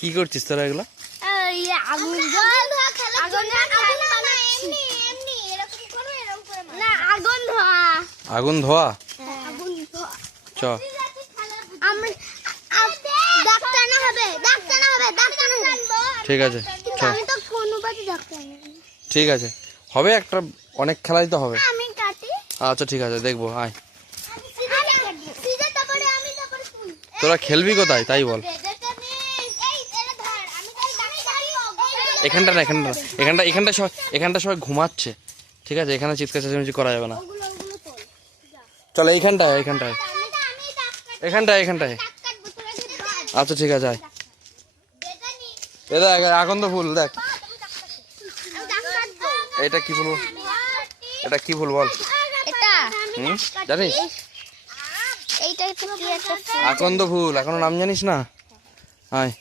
কি করছিস তোরা এগুলো? আগুন ধোয়া চ ঠিক আছে ঠিক আছে হবে একটা অনেক খেলাই তো হবে। আচ্ছা ঠিক আছে দেখবো আয়। তোরা খেলবি কোথায় তাই বল। এখানটা না এখানটা এখানটা এখানটা সবাই এখানটা সবাই ঘুমাচ্ছে ঠিক আছে এখানে চিৎকার চেঁচামেচি করা যাবে না। চলো এইখানটায় এইখানটায় এখানটায় এখানটায় আচ্ছা ঠিক আছে আয়। দেখ এখন তো ফুল দেখ এটা কি ফুল এটা কি ফুল বল জানিস? আকন্দ ফুল এখনো নাম জানিস না? আয়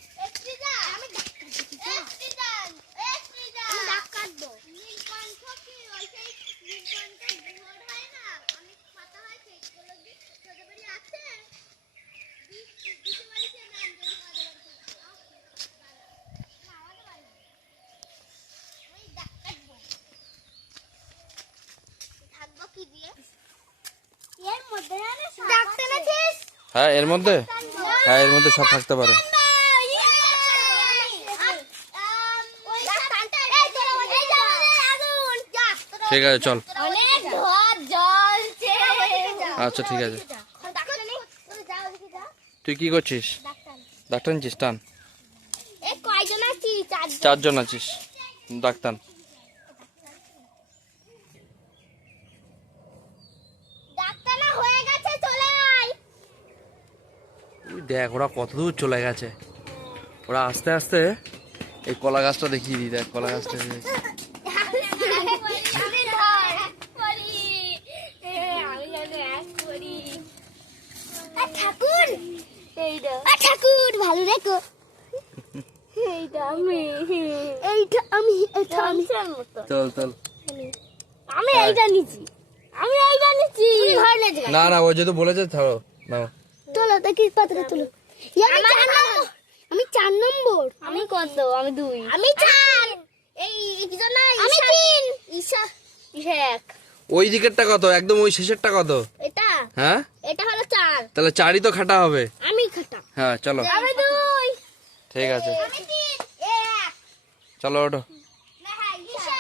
হ্যাঁ এর মধ্যে হ্যাঁ এর মধ্যে সব থাকতে পারে। ঠিক আছে চল আচ্ছা ঠিক আছে। তুই কি করছিস? ডাক্তার নিচ্ছিস? টান। 4 জন আছিস ডাক্তার। দেখ ওরা কত দূর চলে গেছে। ওরা আস্তে আস্তে এই কলা গাছটা দেখিয়ে দিই। দেখ কলা গাছটা ঠাকুর ভালো দেখো চল চল আমি এইটা নিচ্ছি না না ও যেহেতু বলেছে ছাড়ো না চলো দেখি কতটা তুলো। আমি 4 নম্বর। আমি কত? আমি 2। আমি 4। এই একজন না আমি 3 ঈশা 1। ওই দিকেরটা কত? একদম ওই শেষেরটা কত? এটা হ্যাঁ এটা হলো 4। তাহলে 4ই তো খাটা হবে। আমি খাটা। হ্যাঁ চলো আমি 2। ঠিক আছে আমি 3 1 চলো ওঠো। না হ্যাঁ ঈশা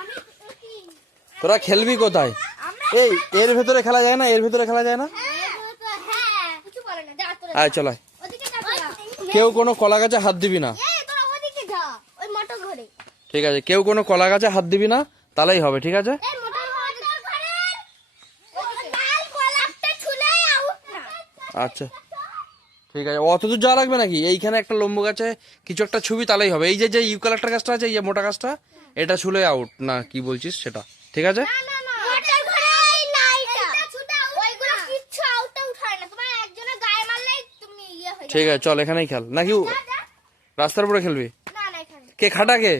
আমি 3। তোরা খেলবি কোথায়? এই এর ভেতরে খেলা যায় না? এর ভেতরে খেলা যায় না? হ্যাঁ কিছু বলে না যা তোরা। আয় চল আয়। ওদিকে যা। কেউ কোনো কলা গাছে হাত দিবি না। এই তোরা ওদিকে যা ওই মোটর ঘরে। ঠিক আছে কেউ কোনো কলা গাছে হাত দিবি না তাহলেই হবে ঠিক আছে। এই মোটর ঘরে ওই লাল গোলাপটা ছুলে আউট না। আচ্ছা ঠিক আছে অত দূর যাওয়া লাগবে নাকি? এইখানে একটা লম্বু গাছে কিছু একটা ছবি তাহলেই হবে। এই যে যে ইউক্যালিপটাস গাছটা আছে এই যে মোটা গাছটা এটা ছুলে আউট না কি বলছিস সেটা ঠিক আছে। মোটর ঘরে এই লাইটটা ছুটা ওইগুলো কিচ্ছু আউট হয় না। তোমার একজনের গায়ে মারলেই তুমি ইয়ে হয়ে যাবে। ঠিক আছে চল এখানেই খেল নাকি রাস্তার উপরে খেলবি? না না এখানে কে খাটা কে?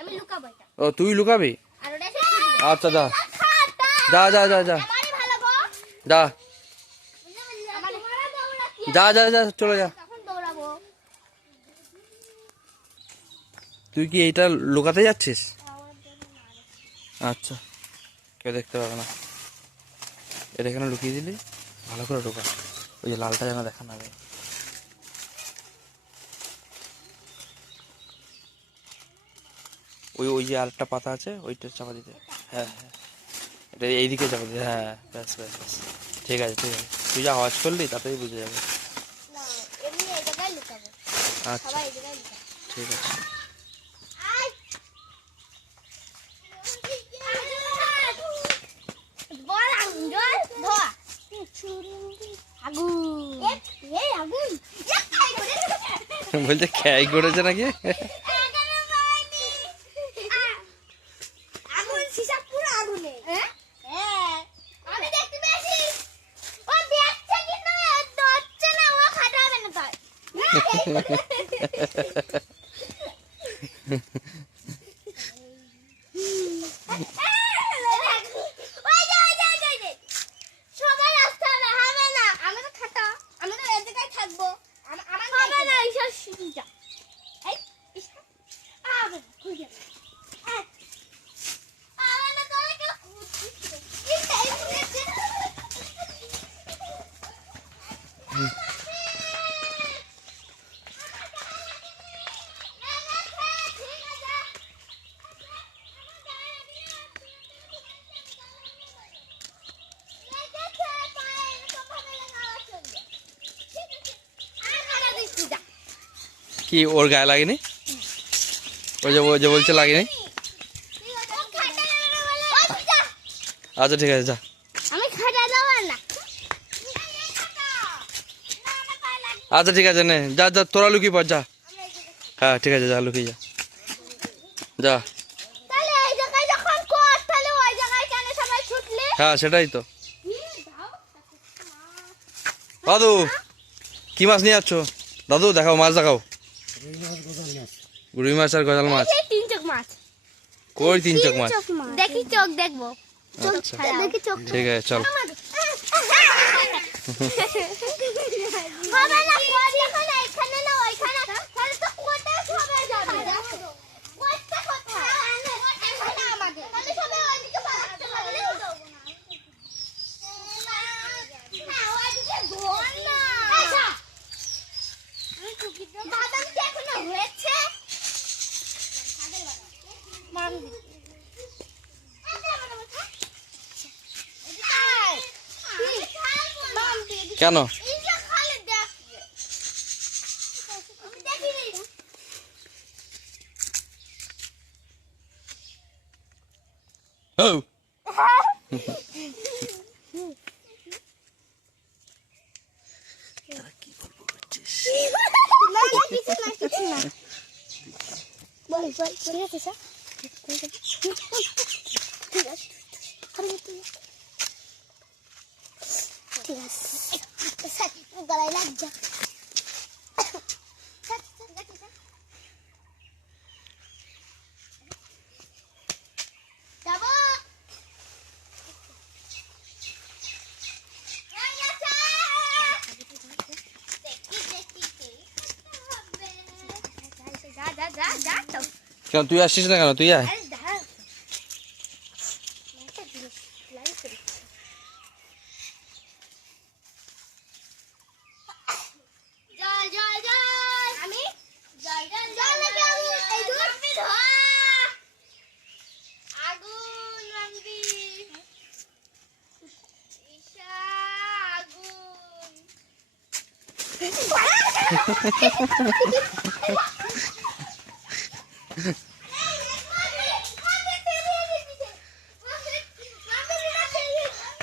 আমি লুকাবো এটা। ও তুই লুকাবি? আর ওটা আচ্ছা যা যা যা যা যা আমারই ভালো গো। যা আমার মারা দৌড়া কি যা যা যা চলে যা। তখন দৌড়াবো। তুই কি এইটা লুকাতে যাচ্ছিস? আচ্ছা কেউ দেখতে পাবে না। এটা এখানে লুকিয়ে দিলি ভালো করে ঢোকা। ওই যে লালটা যেন দেখা না যায়। ওই ওই যে আরেকটা পাতা আছে ওইটা চাপা দিতে। হ্যাঁ হ্যাঁ এটা এইদিকে চাপা দিতে। হ্যাঁ ব্যাস ব্যাস ব্যাস ঠিক আছে ঠিক আছে। তুই যা আওয়াজ করলি তাতেই বুঝে যাবে। না এমনি এই জায়গায় লুকাবো। আচ্ছা সবাই এই জায়গায় লুকাবো। ঠিক আছে। আয় বল আগুন জল ধোয়া আগুন এই আগুন বলছে খেয়াই করেছে নাকি? আগুন সিসা পুরো আগুন নেই হ্যাঁ আমি দেখতে পেয়েছি ও দেখছে কিন্তু হচ্ছে না ও খাটাবে না তাই সবাই আসতে হবে হবে না আমি তো খাটা আমি তো এই জায়গায় থাকবো আমার হবে না ঈশা যা এই ঈশা আবে খুঁজে আবে না তোরে কেউ কি ওর গায়ে লাগেনি? ও যে বলছে লাগেনি। আচ্ছা ঠিক আছে যা। আমি খাটা দেব না আচ্ছা ঠিক আছে নে যা যা তোরা লুকিয়ে পড় যা। হ্যাঁ ঠিক আছে যা লুকিয়ে যা যা। তাহলে এই জায়গায় যখন কোট তাহলে ওই জায়গায় কেন সবাই ছুটলে হ্যাঁ সেটাই তো। দাদু কি মাছ নিয়ে যাচ্ছ? দাদু দেখাও মাছ দেখাও। রুই মাছ আর গজাল মাছ। তিন চোখ মাছ। কই তিন চোখ মাছ? দেখি চোখ দেখবো। আচ্ছা দেখি চোখ ঠিক আছে চল। হবে না কোট এখন এখানে না ওইখানে তাহলে তো কোটে সবাই যাবে কোটটা কোথায় এখানে আমাকে তাহলে সবাই ওইদিকে পালাতে পারবে না ওইদিকে দৌড় না আচ্ছা আমি টুকি দাও বাদাম কি এখনো হয়েছে মান দি কেন? ও গলায় লাগছে যাবো কেন তুই আসছিস না কেন? তুই আয়।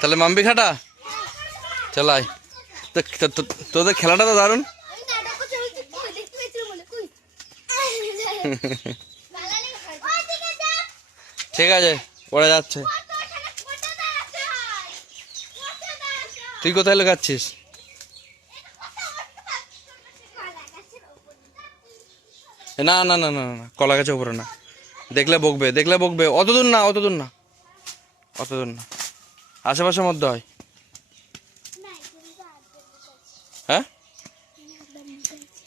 তাহলে মাম্পি খাটা চল আয়। তোদের খেলাটা তো দারুণ। ঠিক আছে পড়ে যাচ্ছে। তুই কোথায় লুকাচ্ছিস? না না না না না কলা গাছের উপরে না। দেখলে বকবে দেখলে বকবে। অত দূর না অত দূর না অত দূর না আশেপাশের মধ্যে হয়। হ্যাঁ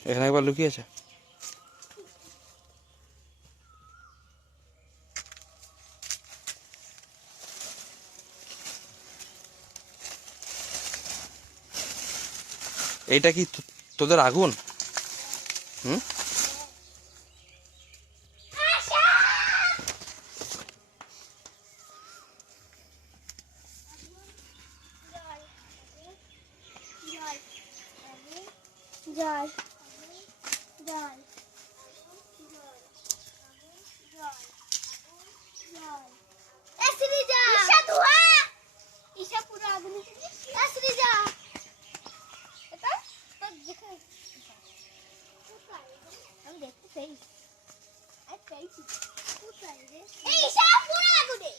এখানে একবার লুকিয়েছে। এইটা কি তোদের আগুন? হুম জল জল ঈশা ধোয়া ঈশা পুরো আগুন যা এটা তো দেখো আমি দেখতে চাই এই ঈশা পুরো আগুনে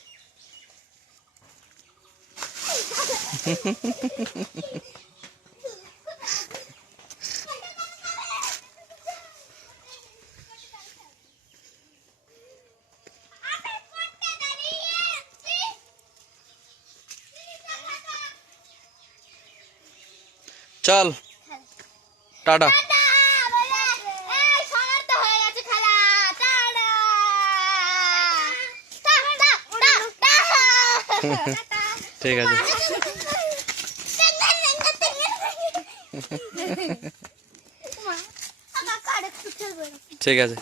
চল টাটা। ঠিক আছে। ঠিক আছে।